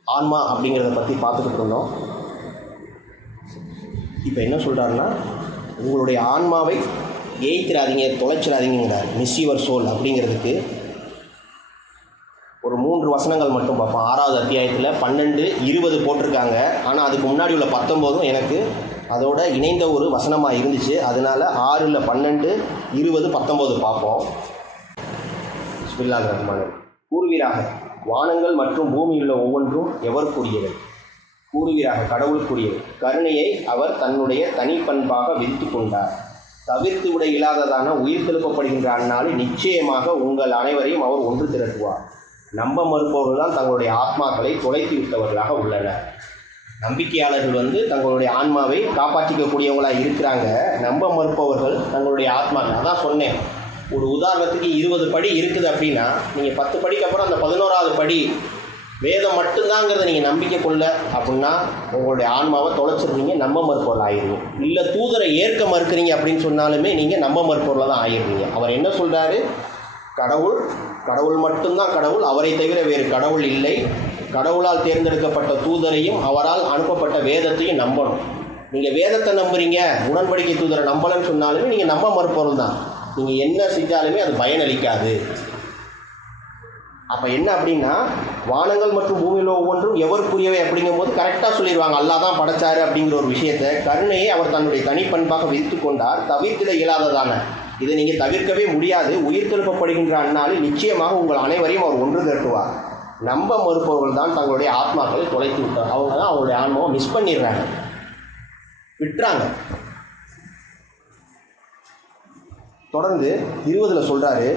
ஆன்மா அப்படிங்கிறத பற்றி பார்த்துக்கிட்டு இருந்தோம். இப்போ என்ன சொல்கிறாருன்னா, உங்களுடைய ஆன்மாவை ஏய்க்கிறாதீங்க, தொலைச்சிடாதீங்கிறார். மிஸ் யுவர் சோல் அப்படிங்கிறதுக்கு ஒரு 3 வசனங்கள் மட்டும் பார்ப்போம். 6வது அத்தியாயத்தில் 12, 20 போட்டிருக்காங்க. ஆனால் அதுக்கு முன்னாடி உள்ள 19 எனக்கு அதோட இணைந்த ஒரு வசனமாக இருந்துச்சு. அதனால் 6ல் 12, 20, 19 பார்ப்போம். பிஸ்மில்லாஹிர் ரஹ்மானிர் ரஹீம். கூறுவீராக, வானங்கள் மற்றும் பூமியுள்ள ஒவ்வொன்றும் எவருக்குரியவை? கூறுவீராக, கடவுளுக்குரியவை. கருணையை அவர் தன்னுடைய தனிப்பண்பாக விதித்து கொண்டார். தவிர்த்து விட இல்லாததான உயிர் திருப்பப்படுகின்ற அந்நாளில் நிச்சயமாக உங்கள் அனைவரையும் அவர் ஒன்று திரட்டுவார். நம்ப மறுப்பவர்கள் தான் தங்களுடைய ஆத்மாக்களை தொலைத்து விட்டவர்களாக உள்ளனர். நம்பிக்கையாளர்கள் தங்களுடைய ஆன்மாவை காப்பாற்றிக்கக்கூடியவங்களாக இருக்கிறாங்க. நம்ப மறுப்பவர்கள் தங்களுடைய ஆத்மாக்கள். அதான் சொன்னேன், ஒரு உதாரணத்துக்கு 20 படி இருக்குது அப்படின்னா, நீங்கள் 10 படிக்கு அப்புறம் அந்த 11வது படி வேதம் மட்டும்தாங்கிறத நீங்கள் நம்பிக்கை கொள்ள அப்படின்னா உங்களுடைய ஆன்மாவை தொலைச்சிருந்தீங்க, நம்ப மறுப்பவர்கள் ஆகிடுவீங்க. இல்லை தூதரை ஏற்க மறுக்கிறீங்க அப்படின்னு சொன்னாலுமே நீங்கள் நம்ப மறுப்பவர்களாக தான் ஆகிடுவீங்க. அவர் என்ன சொல்கிறாரு? கடவுள் மட்டும்தான் கடவுள், அவரை தவிர வேறு கடவுள் இல்லை. கடவுளால் தேர்ந்தெடுக்கப்பட்ட தூதரையும் அவரால் அனுப்பப்பட்ட வேதத்தையும் நம்பணும். நீங்கள் வேதத்தை நம்புறீங்க, உடன்படிக்கை தூதரை நம்பலன்னு சொன்னாலுமே நீங்கள் நம்ப மறுப்பவர்கள் தான். நீங்கள் என்ன செஞ்சாலுமே அது பயனளிக்காது. அப்போ என்ன அப்படின்னா, வானங்கள் மற்றும் பூமியில் ஒவ்வொன்றும் எவருக்குரியவை அப்படிங்கும்போது கரெக்டாக சொல்லிடுவாங்க, அல்லாஹ் தான் படைச்சாரு அப்படிங்கிற ஒரு விஷயத்தை. கருணையை அவர் தன்னுடைய தனிப்பண்பாக விதித்து கொண்டார். தவிர்த்திட இயலாததான, இதை நீங்கள் தவிர்க்கவே முடியாது. உயிர் திருப்பப்படுகின்ற அந்நாளில் நிச்சயமாக உங்கள் அனைவரையும் அவர் ஒன்று திரட்டுவார். நம்ப மறுப்பவர்கள் தான் தங்களுடைய ஆத்மாக்களை தொலைத்து விட்டார். அவங்க தான் அவங்களுடைய ஆன்மாவை மிஸ் பண்ணிடுறாங்க, விட்டுறாங்க. தொடர்ந்து 20ல் சொல்கிறாரு,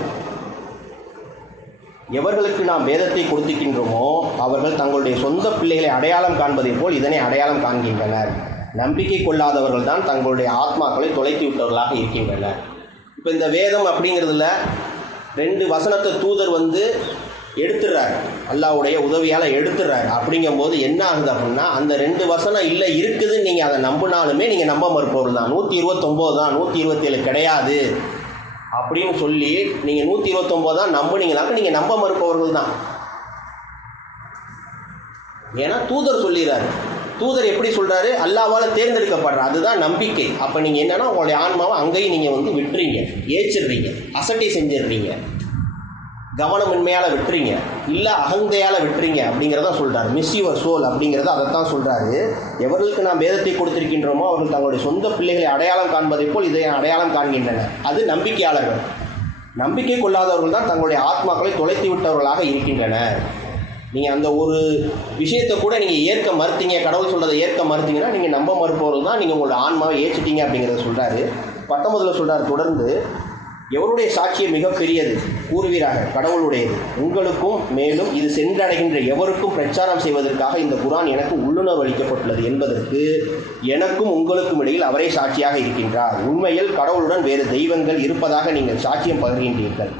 எவர்களுக்கு நாம் வேதத்தை கொடுத்திருக்கின்றோமோ அவர்கள் தங்களுடைய சொந்த பிள்ளைகளை அடையாளம் காண்பதை போல் இதனை அடையாளம் காண்கின்றனர். நம்பிக்கை கொள்ளாதவர்கள் தான் தங்களுடைய ஆத்மாக்களை தொலைத்து விட்டவர்களாக இருக்கின்றனர். இப்போ இந்த வேதம் அப்படிங்கிறதுல 2 வசனத்தை தூதர் எடுத்துடுறாரு, அல்லாஹ்வுடைய உதவியால் எடுத்துடுறாரு. அப்படிங்கும்போது என்ன ஆகுது அப்படின்னா, அந்த 2 வசனம் இல்லை இருக்குதுன்னு நீங்கள் அதை நம்பினாலுமே நீங்கள் நம்ப மறுப்பவர்கள் தான். 129 தான், 127 கிடையாது அப்படின்னு சொல்லி நீங்கள் 129 தான் நம்புனீங்களாக்க நீங்கள் நம்ப மறுப்பவர்கள் தான். ஏன்னா தூதர் சொல்லிடுறாரு. தூதர் எப்படி சொல்கிறாரு? அல்லாஹ்வால் தேர்ந்தெடுக்கப்படுற, அதுதான் நம்பிக்கை. அப்போ நீங்கள் என்னென்னா உங்களுடைய ஆன்மாவை அங்கேயும் நீங்கள் விட்டுறீங்க, ஏச்சிடுறீங்க, அசட்டை செஞ்சிடுறீங்க, கவனமின்மையால் விட்டுறீங்க, இல்லை அகந்தையால் விட்டுறீங்க அப்படிங்கிறதான் சொல்கிறார். மிஸ் யுவர் சோல் அப்படிங்கிறத அதைத்தான் சொல்கிறாரு. எவர்களுக்கு நாம் வேதத்தை கொடுத்திருக்கின்றோமோ அவர்கள் தங்களுடைய சொந்த பிள்ளைகளை அடையாளம் காண்பதை போல் இதை அடையாளம் காண்கின்றனர். அது நம்பிக்கையாளர்கள். நம்பிக்கை கொள்ளாதவர்கள் தான் தங்களுடைய ஆத்மாக்களை தொலைத்து விட்டவர்களாக இருக்கின்றனர். நீங்கள் அந்த ஒரு விஷயத்தை கூட நீங்கள் ஏற்க மறுத்தீங்க, கடவுள் சொல்கிறத ஏற்க மறுத்தீங்கன்னா நீங்கள் நம்ப மறுப்பவர்கள் தான், நீங்கள் உங்களோட ஆன்மாவை ஏற்றிட்டீங்க அப்படிங்கிறத சொல்கிறாரு. 19ல் சொல்கிறார் தொடர்ந்து, எவருடைய சாட்சியம் மிகப்பெரியது? கூறுவீராக, கடவுளுடையது. உங்களுக்கும் மேலும் இது சென்றடைகின்ற எவருக்கும் பிரச்சாரம் செய்வதற்காக இந்த குர்ஆன் எனக்கு உள்ளுணர்வு அளிக்கப்பட்டுள்ளது என்பதற்கு எனக்கும் உங்களுக்கும் இடையில் அவரே சாட்சியாக இருக்கின்றார். உண்மையில் கடவுளுடன் வேறு தெய்வங்கள் இருப்பதாக நீங்கள் சாட்சியம் பகிர்கின்றீர்கள்.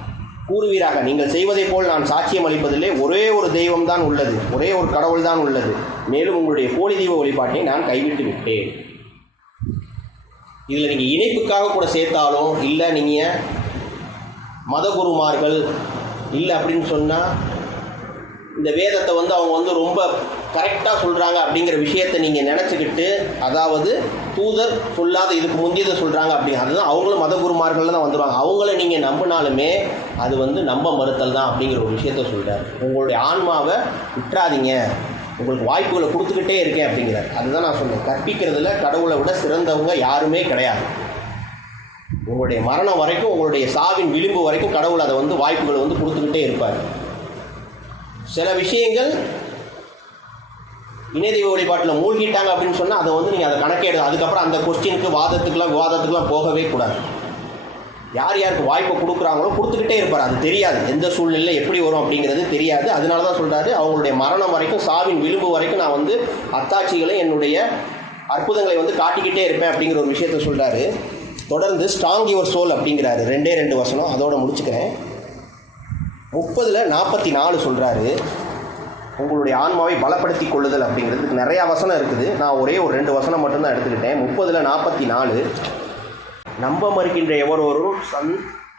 கூறுவீராக, நீங்கள் செய்வதை போல் நான் சாட்சியம் அளிப்பதில்லை. ஒரே ஒரு தெய்வம் தான் உள்ளது, ஒரே ஒரு கடவுள் தான் உள்ளது. மேலும் உங்களுடைய போலி தெய்வ வழிபாட்டை நான் கைவிட்டு விட்டேன். இதில் நீங்கள் இணைப்புக்காக கூட சேர்த்தாலும், இல்லை நீங்கள் மதகுருமார்கள் இல்லை அப்படின்னு சொன்னால் இந்த வேதத்தை அவங்க ரொம்ப கரெக்டாக சொல்கிறாங்க அப்படிங்கிற விஷயத்தை நீங்கள் நினச்சிக்கிட்டு, அதாவது தூதர் சொல்லாத இதுக்கு முந்தியதை சொல்கிறாங்க அப்படிங்க, அதுதான் அவங்களும் மதகுருமார்கள் தான் வந்துடுவாங்க. அவங்கள நீங்கள் நம்பினாலுமே அது நம்ப மறுத்தல் தான் அப்படிங்கிற ஒரு விஷயத்த சொல்கிறார். உங்களுடைய ஆன்மாவை விட்டுறாதீங்க, உங்களுக்கு வாய்ப்புகளை கொடுத்துக்கிட்டே இருக்கேன் அப்படிங்கிறார். அதுதான் நான் சொன்னேன், கற்பிக்கிறதுல கடவுளை விட சிறந்தவங்க யாருமே கிடையாது. உங்களுடைய மரணம் வரைக்கும், உங்களுடைய சாவின் விளிம்பு வரைக்கும் கடவுள் அதை வாய்ப்புகளை கொடுத்துக்கிட்டே இருப்பார். சில விஷயங்கள் இணையதெய்வ வழிபாட்டில் மூழ்கிட்டாங்க அப்படின்னு சொன்னால் அதை நீங்கள் அதை கணக்கெடு, அதுக்கப்புறம் அந்த கொஸ்டினுக்கு விவாதத்துக்கெலாம் போகவே கூடாது. யார் யாருக்கு வாய்ப்பை கொடுக்குறாங்களோ கொடுத்துக்கிட்டே இருப்பார். அது தெரியாது எந்த சூழ்நிலையில் எப்படி வரும் அப்படிங்கிறது தெரியாது. அதனால தான் சொல்கிறாரு, அவங்களுடைய மரணம் வரைக்கும், சாவின் விளிம்பு வரைக்கும் நான் அத்தாட்சிகளை, என்னுடைய அற்புதங்களை காட்டிக்கிட்டே இருப்பேன் அப்படிங்கிற ஒரு விஷயத்த சொல்கிறாரு. தொடர்ந்து ஸ்ட்ராங் யுவர் சோல் அப்படிங்கிறாரு. 2 வசனம் அதோட முடிச்சுக்கிறேன். 30:44 சொல்கிறாரு, உங்களுடைய ஆன்மாவை பலப்படுத்தி கொள்ளுதல் அப்படிங்கிறதுக்கு நிறையா வசனம் இருக்குது. நான் ஒரே ஒரு 2 வசனம் மட்டும்தான் எடுத்துக்கிட்டேன். 30:44 நம்ப மறுக்கின்ற எவரொருவரும்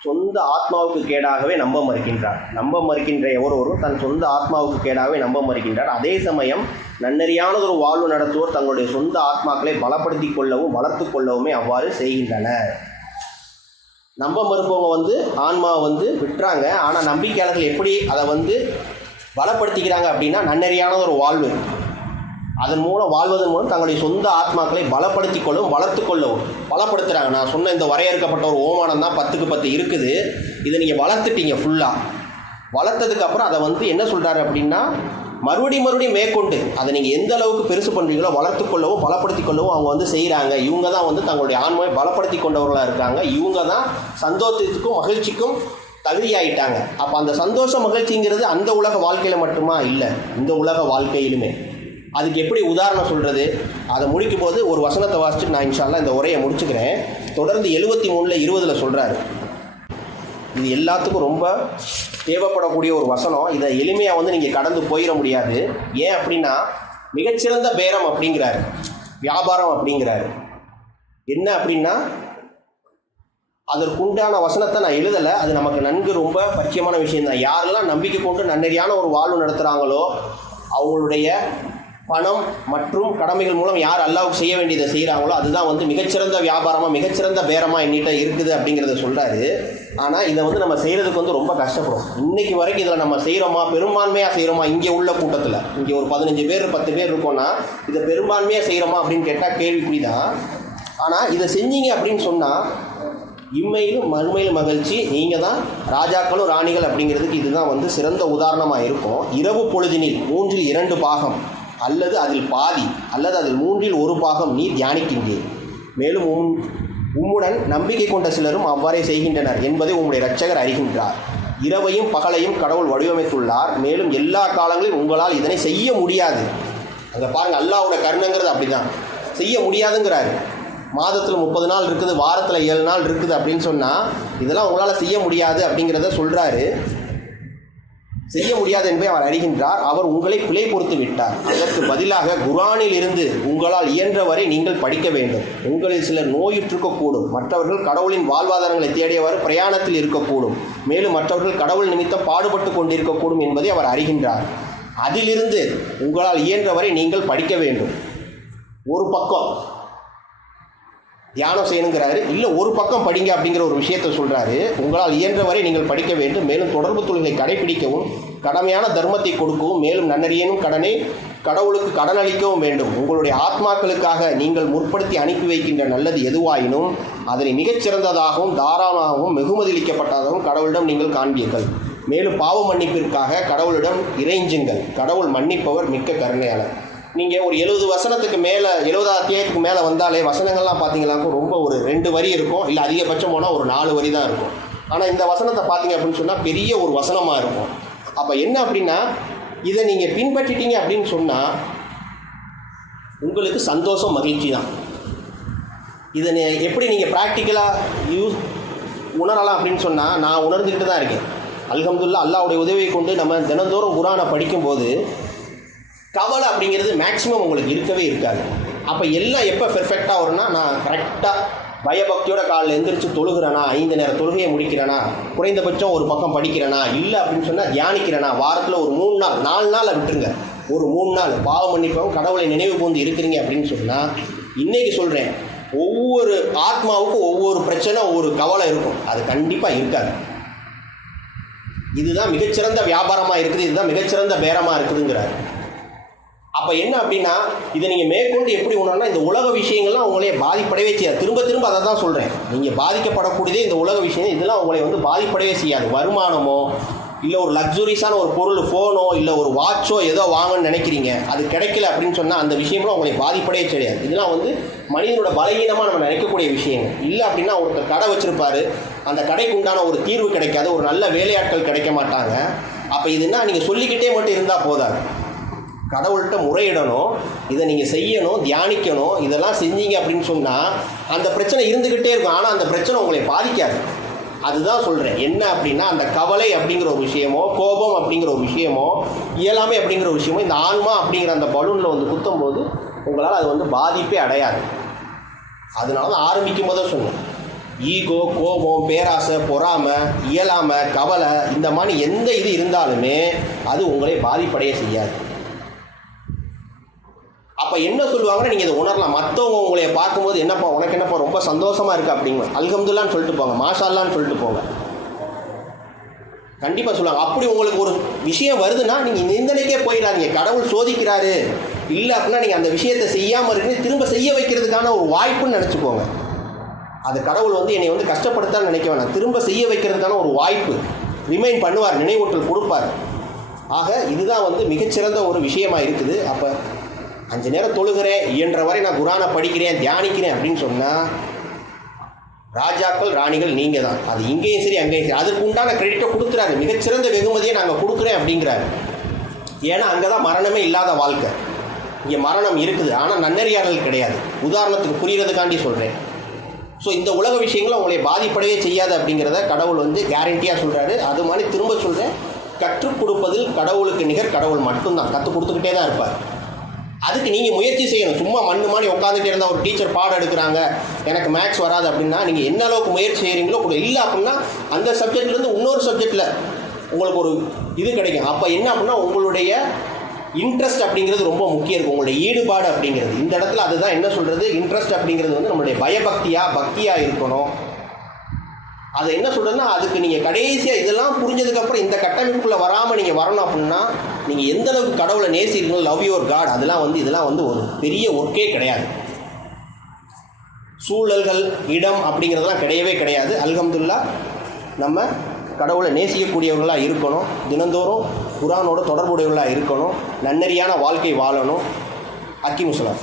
சொந்த ஆத்மாவுக்கு கேடாகவே நம்ப மறுக்கின்றார். நம்ப மறுக்கின்ற எவரொருவரும் தன் சொந்த ஆத்மாவுக்கு கேடாகவே நம்ப மறுக்கின்றார். அதே சமயம் நன்னறியானதொரு வாழ்வு நடத்துவோர் தங்களுடைய சொந்த ஆத்மாக்களை பலப்படுத்தி கொள்ளவும் வளர்த்து கொள்ளவுமே அவ்வாறு செய்கின்றனர். நம்ப மறுப்பவங்க ஆன்மாவை விட்டுறாங்க. ஆனால் நம்பிக்கையாளர்கள் எப்படி அதை பலப்படுத்திக்கிறாங்க அப்படின்னா, நன்னறியானது ஒரு வாழ்வு, அதன் மூலம் வாழ்வதன் மூலம் தங்களுடைய சொந்த ஆத்மாக்களை பலப்படுத்தி கொள்ளவும் வளர்த்து கொள்ளவும் பலப்படுத்துகிறாங்க. நான் சொன்ன இந்த வரையறுக்கப்பட்ட ஒரு ஓமானம் தான் 10க்கு 10 இருக்குது. இதை நீங்கள் வளர்த்துட்டீங்க. ஃபுல்லாக வளர்த்ததுக்கப்புறம் அதை என்ன சொல்கிறாரு அப்படின்னா, மறுபடியும் மேற்கொண்டு அதை நீங்கள் எந்த அளவுக்கு பெருசு பண்ணுறீங்களோ வளர்த்து கொள்ளவும் பலப்படுத்தி கொள்ளவும் அவங்க செய்கிறாங்க. இவங்க தான் தங்களுடைய ஆன்மாவை பலப்படுத்தி கொண்டவர்களாக இருக்காங்க. இவங்க தான் சந்தோஷத்துக்கும் மகிழ்ச்சிக்கும் தகுதியாயிட்டாங்க. அப்போ அந்த சந்தோஷ மகிழ்ச்சிங்கிறது அந்த உலக வாழ்க்கையில் மட்டுமா? இல்லை, இந்த உலக வாழ்க்கையிலுமே. அதுக்கு எப்படி உதாரணம் சொல்கிறது? அதை முடிக்கும் போது ஒரு வசனத்தை வாசிச்சுட்டு நான் இன்ஷா அல்லாஹ் இந்த உரையை முடிச்சுக்கிறேன். தொடர்ந்து 73:20 சொல்கிறாரு. இது எல்லாத்துக்கும் ரொம்ப தேவைப்படக்கூடிய ஒரு வசனம். இதை எளிமையாக நீங்கள் கடந்து போயிட முடியாது. ஏன் அப்படின்னா, மிகச்சிறந்த பேரம் அப்படிங்கிறாரு, வியாபாரம் அப்படிங்கிறாரு. என்ன அப்படின்னா, அதற்குண்டான வசனத்தை நான் எழுதலை. அது நமக்கு நன்கு ரொம்ப பரிச்சயமான விஷயம்தான். யாரெல்லாம் நம்பிக்கை கொண்டு நன்னறியான ஒரு வாழ்வு நடத்துகிறாங்களோ அவங்களுடைய பணம் மற்றும் கடமைகள் மூலம் யார் அல்லாஹ்வுக்கு செய்ய வேண்டியதை செய்கிறாங்களோ அதுதான் மிகச்சிறந்த வியாபாரமாக மிகச்சிறந்த பேரமாக என்கிட்ட இருக்குது அப்படிங்கிறத சொல்கிறாரு. ஆனால் இதை நம்ம செய்கிறதுக்கு ரொம்ப கஷ்டப்படும். இன்றைக்கி வரைக்கும் இதில் நம்ம செய்கிறோமா, பெரும்பான்மையாக செய்கிறோமா? இங்கே உள்ள கூட்டத்தில் இங்கே ஒரு 15 பேர் 10 பேர் இருக்கோன்னா இதை பெரும்பான்மையாக செய்கிறோமா அப்படின்னு கேட்டால் கேள்விக்குறி தான். ஆனால் இதை செஞ்சீங்க அப்படின்னு சொன்னால் இம்மையிலும் மறுமையிலும் மகிழ்ச்சி. நீங்கள் தான் ராஜாக்களும் ராணிகள் அப்படிங்கிறதுக்கு இதுதான் சிறந்த உதாரணமாக இருக்கும். இரவு பொழுதினில் 3/2 பாகம் அல்லது அதில் பாதி அல்லது அதில் 3/1 பாகம் நீ தியானிக்கின்றீர். மேலும் உம்முடன் நம்பிக்கை கொண்ட சிலரும் அவ்வாறே செய்கின்றனர் என்பதை உம்முடைய இரட்சகர் அறிகின்றார். இரவையும் பகலையும் கடவுள் வடிவமைத்துள்ளார். மேலும் எல்லா காலங்களிலும் உங்களால் இதனை செய்ய முடியாது. அங்கே பாருங்கள், அல்லாஹ்வோட கருணைங்கிறது அப்படி தான். செய்ய முடியாதுங்கிறாரு. மாதத்தில் 30 நாள் இருக்குது, வாரத்தில் 7 நாள் இருக்குது அப்படின்னு சொன்னால் இதெல்லாம் உங்களால் செய்ய முடியாது அப்படிங்கிறத சொல்கிறாரு. செய்ய முடியாது என்பதை அவர் அறிகின்றார். அவர் உங்களை பிழை பொறுத்து விட்டார். அதற்கு பதிலாக குர்ஆனில் இருந்து உங்களால் இயன்றவரை நீங்கள் படிக்க வேண்டும். உங்களில் சிலர் நோயுற்றிருக்கக்கூடும், மற்றவர்கள் கடவுளின் வாழ்வாதாரங்களை தேடியவாறு பிரயாணத்தில் இருக்கக்கூடும், மேலும் மற்றவர்கள் கடவுள் நிமித்தம் பாடுபட்டு கொண்டிருக்கக்கூடும் என்பதை அவர் அறிகின்றார். அதிலிருந்து உங்களால் இயன்றவரை நீங்கள் படிக்க வேண்டும். ஒரு பக்கம் தியானம் செய்யணுங்கிறாரு, இல்லை ஒரு பக்கம் படிங்க அப்படிங்கிற ஒரு விஷயத்தை சொல்கிறாரு. உங்களால் இயன்றவரை நீங்கள் படிக்க வேண்டும், மேலும் தொடர்பு தொழிலை கடைபிடிக்கவும் கடமையான தர்மத்தை கொடுக்கவும், மேலும் நன்னறியனும் கடனை கடவுளுக்கு கடன் அளிக்கவும் வேண்டும். உங்களுடைய ஆத்மாக்களுக்காக நீங்கள் முற்படுத்தி அனுப்பி வைக்கின்ற நல்லது எதுவாயினும் அதனை மிகச்சிறந்ததாகவும் தாராளமாகவும் வெகுமதியளிக்கப்பட்டதாகவும் கடவுளிடம் நீங்கள் காண்பீர்கள். மேலும் பாவ மன்னிப்பிற்காக கடவுளிடம் இறைஞ்சுங்கள். கடவுள் மன்னிப்பவர் மிக்க கருணையாளர். நீங்கள் ஒரு 70 வசனத்துக்கு மேலே 70 அத்தியாயத்துக்கு மேலே வந்தாலே வசனங்கள்லாம் பார்த்தீங்கன்னாக்கும் ரொம்ப ஒரு 2 வரி இருக்கும், இல்லை அதிகபட்சம் போனால் ஒரு 4 வரி தான் இருக்கும். ஆனால் இந்த வசனத்தை பார்த்தீங்க அப்படின்னு சொன்னால் பெரிய ஒரு வசனமாக இருக்கும். அப்போ என்ன அப்படின்னா, இதை நீங்கள் பின்பற்றிட்டீங்க அப்படின்னு சொன்னால் உங்களுக்கு சந்தோஷம் மகிழ்ச்சி தான். இதை எப்படி நீங்கள் ப்ராக்டிக்கலாக உணரலாம் அப்படின்னு சொன்னால் நான் உணர்ந்துக்கிட்டு தான் இருக்கேன். அல்ஹம்துலில்லாஹ், அல்லாஹ்வுடைய உதவியை கொண்டு நம்ம தினந்தோறும் குர்ஆனை படிக்கும்போது கவலை அப்படிங்கிறது மேக்ஸிமம் உங்களுக்கு இருக்கவே இருக்காது. அப்போ எல்லாம் எப்போ பெர்ஃபெக்டாக வரும்னா, நான் கரெக்டாக பயபக்தியோட காலையில் எந்திரிச்சு தொழுகிறேனா, 5 நேர தொழுகையை முடிக்கிறேனா, குறைந்தபட்சம் ஒரு பக்கம் படிக்கிறேனா, இல்லை அப்படின்னு சொன்னால் தியானிக்கிறேனா, வாரத்தில் ஒரு 3 நாள் 4 நாளை விட்டுருங்க, ஒரு 3 நாள் பாவ மன்னிப்பவும் கடவுளை நினைவு கூர்ந்து இருக்கிறீங்க அப்படின்னு சொன்னால், இன்றைக்கி சொல்கிறேன், ஒவ்வொரு ஆத்மாவுக்கும் ஒவ்வொரு பிரச்சனை ஒவ்வொரு கவலை இருக்கும். அது கண்டிப்பாக இருக்காது. இதுதான் மிகச்சிறந்த வியாபாரமாக இருக்குது, இதுதான் மிகச்சிறந்த பேரமாக இருக்குதுங்கிறாரு. அப்போ என்ன அப்படின்னா, இதை நீங்கள் மேற்கொண்டு எப்படி உணரணும்னா, இந்த உலக விஷயங்கள்லாம் உங்களையே பாதிப்படவே செய்யாது. திரும்ப திரும்ப அதை தான் சொல்கிறேன். நீங்கள் பாதிக்கப்படக்கூடியதே இந்த உலக விஷயம். இதெல்லாம் உங்களை பாதிப்படவே செய்யாது. வருமானமோ இல்லை ஒரு லக்ஸுரிஸான ஒரு பொருள், ஃபோனோ இல்லை ஒரு வாட்சோ ஏதோ வாங்கணும்னு நினைக்கிறீங்க, அது கிடைக்கல அப்படின்னு சொன்னால் அந்த விஷயம்லாம் உங்களை பாதிப்படவே செய்யாது. இதெல்லாம் மனிதனோட பலவீனமாக நம்ம நினைக்கக்கூடிய விஷயங்கள். இல்லை அப்படின்னா ஒருத்தர் கடை வச்சுருப்பார், அந்த கடைக்கு உண்டான ஒரு தீர்வு கிடைக்காது, ஒரு நல்ல வேலையாட்கள் கிடைக்க மாட்டாங்க. அப்போ இதுனா நீங்கள் சொல்லிக்கிட்டே மட்டும் இருந்தால் போதாது. கடவுள்கிட்ட முறையிடணும், இதை நீங்கள் செய்யணும், தியானிக்கணும், இதெல்லாம் செஞ்சீங்க அப்படின்னு சொன்னால் அந்த பிரச்சனை இருந்துக்கிட்டே இருக்கும். ஆனால் அந்த பிரச்சனை உங்களை பாதிக்காது. அதுதான் சொல்கிறேன். என்ன அப்படின்னா, அந்த கவலை அப்படிங்கிற ஒரு விஷயமோ, கோபம் அப்படிங்கிற ஒரு விஷயமோ, இயலாமை அப்படிங்கிற ஒரு விஷயமோ, இந்த ஆன்மா அப்படிங்கிற அந்த பலூனில் வந்து குத்தும் போது உங்களால் அது வந்து பாதிப்பே அடையாது. அதனால தான் ஆரம்பிக்கும் போதே சொன்னேன், ஈகோ, கோபம், பேராசை, பொறாமை, இயலாமை, கவலை, இந்த மாதிரி எந்த இது இருந்தாலுமே அது உங்களை பாதிப்படைய செய்யாது. அப்போ என்ன சொல்லுவாங்கன்னா, நீங்கள் இதை உணரலாம். மற்றவங்க உங்களை பார்க்கும்போது, என்னப்பா உனக்கு என்னப்பா ரொம்ப சந்தோஷமாக இருக்குது அப்படிங்க, அல்ஹம்துலில்லாஹ்னு சொல்லிட்டு போங்க, மாஷா அல்லாஹ்னு சொல்லிட்டு போங்க. கண்டிப்பாக சொல்லுவாங்க. அப்படி உங்களுக்கு ஒரு விஷயம் வருதுன்னா நீங்கள் நிந்தனைக்கே போயிடாதீங்க. கடவுள் சோதிக்கிறாரு இல்லை அப்படின்னா நீங்கள் அந்த விஷயத்தை செய்யாமல் இருக்கு திரும்ப செய்ய வைக்கிறதுக்கான ஒரு வாய்ப்புன்னு நினச்சிக்கோங்க. அது கடவுள் வந்து என்னை வந்து கஷ்டப்படுத்தான்னு நினைக்க வேணாம், திரும்ப செய்ய வைக்கிறதுக்கான ஒரு வாய்ப்பு. ரிமைண்ட் பண்ணுவார், நினைவூட்டல் கொடுப்பார். ஆக இதுதான் வந்து மிகச்சிறந்த ஒரு விஷயமாக இருக்குது. அப்போ 5 நேரம் தொழுகிறேன், இயன்ற வரை நான் குரானை படிக்கிறேன், தியானிக்கிறேன் அப்படின்னு சொன்னால் ராஜாக்கள் ராணிகள் நீங்கள் தான். அது இங்கேயும் சரி அங்கேயும் சரி, அதுக்கு உண்டான கிரெடிட்டை கொடுக்குறாரு. மிகச்சிறந்த வெகுமதியை நாங்கள் கொடுக்குறேன் அப்படிங்கிறாரு. ஏன்னா அங்கே தான் மரணமே இல்லாத வாழ்க்கை. இங்கே மரணம் இருக்குது, ஆனால் நன்னறியாளர்கள் கிடையாது. உதாரணத்துக்கு புரிகிறதுக்காண்டி சொல்கிறேன். ஸோ இந்த உலக விஷயங்களும் உங்களை பாதிப்படவே செய்யாது அப்படிங்கிறத கடவுள் வந்து கேரண்டியாக சொல்கிறாரு. அது மாதிரி திரும்ப சொல்கிறேன், கற்றுக் கொடுப்பதில் கடவுளுக்கு நிகர் கடவுள் மட்டும்தான். கற்றுக் கொடுத்துக்கிட்டே தான் இருப்பார். அதுக்கு நீங்கள் முயற்சி செய்யணும். சும்மா மண்ணு மாதிரி உட்காந்துட்டே இருந்தால், ஒரு டீச்சர் பாடம் எடுக்கிறாங்க, எனக்கு மேக்ஸ் வராது அப்படின்னா நீங்கள் என்ன அளவுக்கு முயற்சி செய்கிறீங்களோ கூட. இல்லை அப்படின்னா அந்த சப்ஜெக்ட்லேருந்து இன்னொரு சப்ஜெக்டில் உங்களுக்கு ஒரு இது கிடைக்கும். அப்போ என்ன அப்படின்னா உங்களுடைய இன்ட்ரெஸ்ட் அப்படிங்கிறது ரொம்ப முக்கியம் இருக்கும், உங்களுடைய ஈடுபாடு அப்படிங்கிறது. இந்த இடத்துல அதுதான் என்ன சொல்கிறது, இன்ட்ரெஸ்ட் அப்படிங்கிறது வந்து நம்மளுடைய பக்தியாக இருக்கணும். அதை என்ன சொல்கிறதுன்னா, அதுக்கு நீங்கள் கடைசியாக இதெல்லாம் புரிஞ்சதுக்கப்புறம் இந்த கட்டமைப்புக்குள்ளே வராமல் நீங்கள் வரணும் அப்படின்னா நீங்கள் எந்த அளவுக்கு கடவுளை நேசிக்கணும், லவ் யுவர் காட், இதெல்லாம் வந்து ஒரு பெரிய ஒர்க்கே கிடையாது. சூழல்கள், இடம் அப்படிங்கிறதெல்லாம் கிடையவே கிடையாது. அல்ஹம்துலில்லாஹ் நம்ம கடவுளை நேசிக்கக்கூடியவர்களாக இருக்கணும், தினந்தோறும் குர்ஆனோட தொடர்புடையவர்களாக இருக்கணும், நன்னறியான வாழ்க்கை வாழணும். அக்கீமுஸ்ஸலாம்.